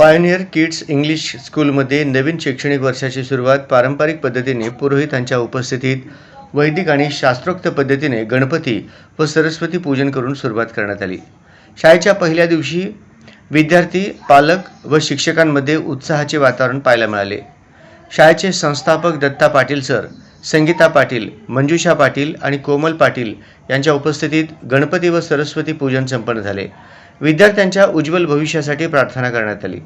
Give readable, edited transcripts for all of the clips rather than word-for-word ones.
Pioneer kids English स्कूलमध्ये नवीन शैक्षणिक वर्षाची सुरुवात पारंपरिक पद्धतीने पुरोहितांच्या उपस्थितीत वैदिक आणि शास्त्रोक्त पद्धतीने गणपती व सरस्वती पूजन करून सुरुवात करण्यात आली। शाळेच्या पहिल्या दिवशी विद्यार्थी, पालक व शिक्षकांमध्ये उत्साहाचे वातावरण पाहायला मिळाले। शाळेचे संस्थापक दत्ता पाटील सर, संगीता पाटील, मंजुषा पाटील आणि कोमल पाटील यांच्या उपस्थितीत गणपती व सरस्वती पूजन संपन्न झाले। विद्यार्थ्यांच्या उज्ज्वल भविष्यासाठी प्रार्थना करण्यात आली।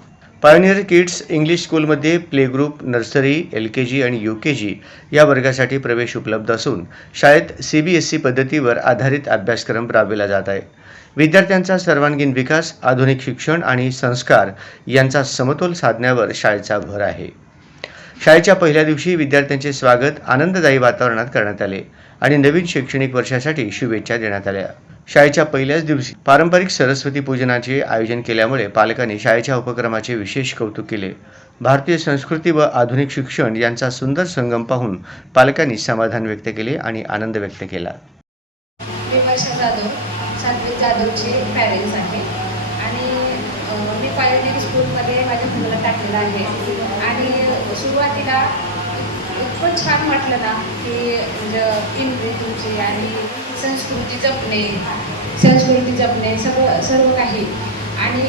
पायोनियर किड्स इंग्लिश स्कूलमध्ये प्ले ग्रुप, नर्सरी, LKG आणि UKG या वर्गासाठी प्रवेश उपलब्ध असून शाळेत CBSE पद्धतीवर आधारित अभ्यासक्रम राबविला जात आहे। विद्यार्थ्यांचा सर्वांगीण विकास, आधुनिक शिक्षण आणि संस्कार यांचा समतोल साधण्यावर शाळेचा भर आहे। शाळेच्या पहिल्या दिवशी विद्यार्थ्यांचे स्वागत आनंददायी वातावरणात करण्यात आले आणि नवीन शैक्षणिक वर्षासाठी शुभेच्छा देण्यात आल्या। शाळेच्या पहिल्याच दिवशी पारंपरिक सरस्वती पूजनाचे आयोजन केल्यामुळे पालकांनी शाळेच्या उपक्रमाचे विशेष कौतुक केले। भारतीय संस्कृती व आधुनिक शिक्षण यांचा सुंदर संगम पाहून पालकांनी समाधान व्यक्त केले आणि आनंद व्यक्त केला। मी वर्षा जाधव, सात्विक जाधवचे पॅरेंट्स आहे आणि मी पायोनियर स्कूलमध्ये माझ्या मुलाला टाकलेलं आहे आणि सुरुवातीला इतकं छान वाटलं ना की इंग्रजी तुमची आणि संस्कृती जपणे सर्व काही आणि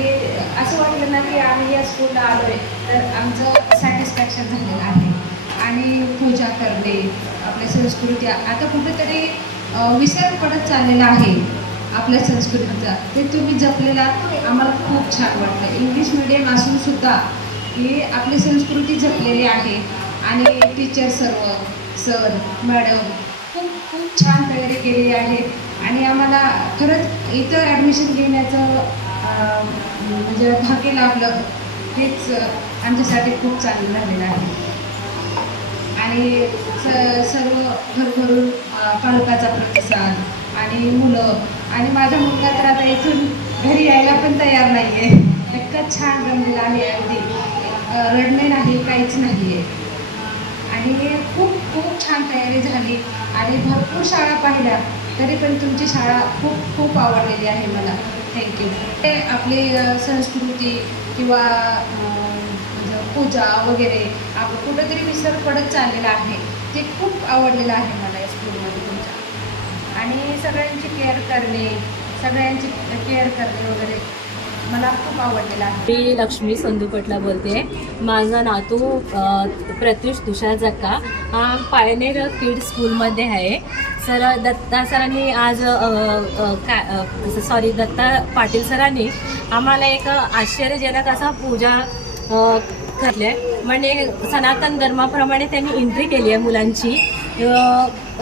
असं वाटलं ना की आम्ही या स्कूलला आलो आहे तर आमचं सॅटिस्फॅक्शन झालेलं आहे। आणि पूजा करणे, आपल्या संस्कृती आता कुठेतरी विसर पडत चाललेला आहे आपल्या संस्कृतीचा, ते तुम्ही जपलेला आम्हाला खूप छान वाटतं। इंग्लिश मिडियम असून सुद्धा ही आपली संस्कृती जपलेली आहे आणि टीचर सर मॅडम खूप छान तयारी केलेली आहे आणि आम्हाला खरंच इथं ॲडमिशन घेण्याचं म्हणजे भाग्य लाभलं हेच आमच्यासाठी खूप चांगलं झालेलं आहे। आणि सर्व भरभरून पालकाचा प्रतिसाद आणि मुलं आणि माझा मुलगा तर आता इथून घरी यायला पण तयार नाही आहे, इतकं छान रमलेलं आहे, अगदी रडणे नाही, काहीच नाही आहे आणि खूप छान तयारी झाली आणि भरपूर शाळा पाहिल्या तरी पण तुमची शाळा खूप आवडलेली आहे मला। थँक्यू। ते आपली संस्कृती किंवा पूजा वगैरे आपण कुठंतरी विसर पडत चाललेला आहे, ते खूप आवडलेलं आहे मला या स्कूलमध्ये तुमच्या आणि सगळ्यांची केअर करणे वगैरे मला खूप आवडलेलं आहे। मी लक्ष्मी संदूपटला बोलते। माझा नातू प्रत्युष तुषार जक्का हा पायोनियर किड्स स्कूलमध्ये आहे। दत्ता पाटील सरांनी आम्हाला एक आश्चर्यजनक असा पूजा घातली आहे, म्हणजे सनातन धर्माप्रमाणे त्यांनी एंट्री केली आहे मुलांची।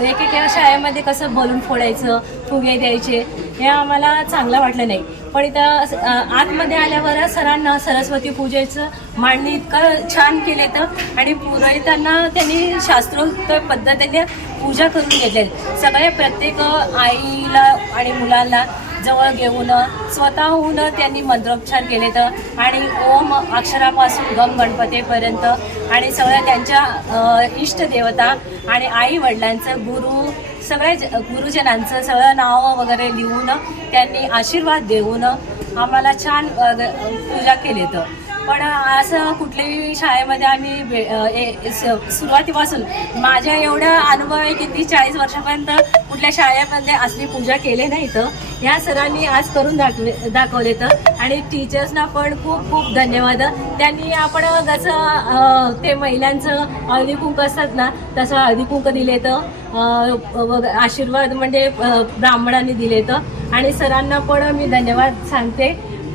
एकेका शाळेमध्ये कसं बलून फोडायचं, फुगे द्यायचे हे आम्हाला चांगलं वाटलं नाही, पण इथं आतमध्ये आल्यावर सरांना सरस्वती पूजेचं मांडणी इतकं छान केले तर आणि पुरोहितांना त्यांनी शास्त्रोक्त पद्धतीने पूजा करून घेतले। सगळे प्रत्येक आईला आणि मुलांना जवळ घेऊन स्वतःहून त्यांनी मंत्रोच्चार केले तर आणि ओम अक्षरापासून गम गणपतीपर्यंत आणि सगळ्या त्यांच्या इष्टदेवता आणि आई वडिलांचं सगळ्या गुरुजनांचं सगळं नाव वगैरे लिहून त्यांनी आशीर्वाद देऊन आम्हाला छान पूजा केली तर। पण असं कुठल्याही शाळेमध्ये आम्ही सुरुवातीपासून माझ्या एवढा अनुभव आहे की 40 वर्षापर्यंत कुठल्या शाळेमध्ये असली पूजा केली नाही तर ह्या सरांनी आज करून दाखवले तर आणि टीचर्सना पण खूप धन्यवाद। त्यांनी आपण जसं ते महिलांचं हळदी कुंकू असतात ना तसं हळदी कुंकू दिले तर आशीर्वाद म्हणजे ब्राह्मणांनी दिले तर आणि सरांना पण मी धन्यवाद सांगते।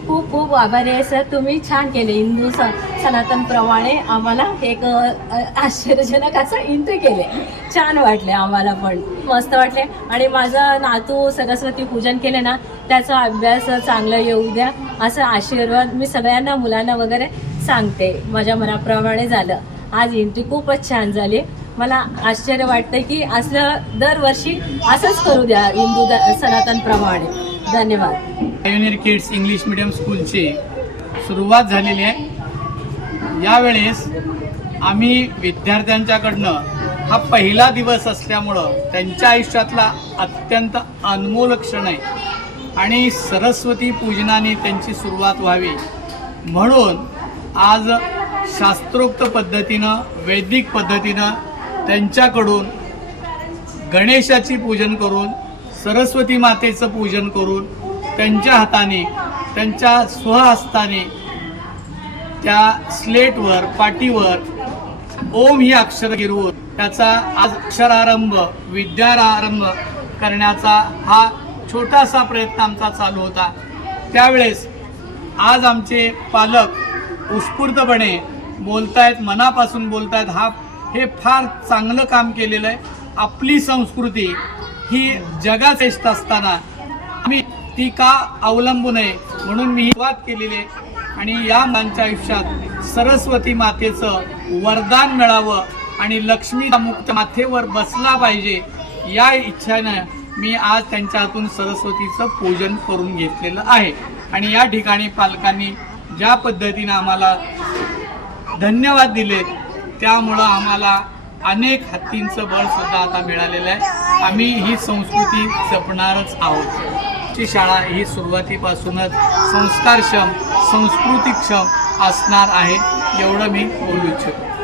खूप आभारी आहे सर, तुम्ही छान केले। हिंदू सनातनप्रमाणे आम्हाला एक आश्चर्यजनक असं एंट्री केले, छान वाटले आम्हाला पण मस्त वाटले आणि माझा नातू सरस्वती पूजन केले ना त्याचा अभ्यास चांगला येऊ द्या असं आशीर्वाद मी सगळ्यांना मुलांना वगैरे सांगते। माझ्या मनाप्रमाणे झालं, आज एंट्री खूपच छान झाली। मला आश्चर्य वाटतं की असं दरवर्षी असंच करू द्या हिंदू सनातनप्रमाणे। धन्यवाद। पायोनियर किड्स इंग्लिश मीडियम स्कूलची सुरुवात झालेली आहे। यावेळेस आम्ही विद्यार्थ्यांच्याकडनं हा पहिला दिवस असल्यामुळं त्यांच्या आयुष्यातला अत्यंत अनमोल क्षण आहे आणि सरस्वती पूजनाने त्यांची सुरुवात व्हावी म्हणून आज शास्त्रोक्त पद्धतीनं वैदिक पद्धतीनं त्यांच्याकडून गणेशाची पूजन करून सरस्वती मातेचं पूजन करून त्यांच्या हाताने त्यांच्या स्वहस्ताने त्या स्लेटवर पाटीवर ओम ही अक्षर गिरवून त्याचा आज अक्षरारंभ विद्यारंभ करण्याचा हा छोटासा प्रयत्न आमचा चालू होता। त्यावेळेस आज आमचे पालक उत्स्फूर्तपणे बोलतायत, मनापासून बोलतायत, हे फार चांगलं काम केलेलं आहे। आपली संस्कृती ही जगात श्रेष्ठ असताना आम्ही ती का अवलंबू नये म्हणून मी सुरुवात केलेली आहे आणि या मुलांच्या आयुष्यात सरस्वती मातेचं वरदान मिळावं आणि लक्ष्मीचा मुक्त माथेवर बसला पाहिजे या इच्छेनं मी आज त्यांच्या हातून सरस्वतीचं पूजन करून घेतलेलं आहे। आणि या ठिकाणी पालकांनी ज्या पद्धतीनं आम्हाला धन्यवाद दिले त्यामुळं आम्हाला अनेक हत्तींचं बळ सुद्धा आता मिळालेलं आहे। आम्ही ही संस्कृती जपणारच आहोत। ची शाळा ही सुरुवातीपासूनच संस्कारक्षम संस्कृतीक्षम असणार आहे एवढं मी बोलू इच्छितो।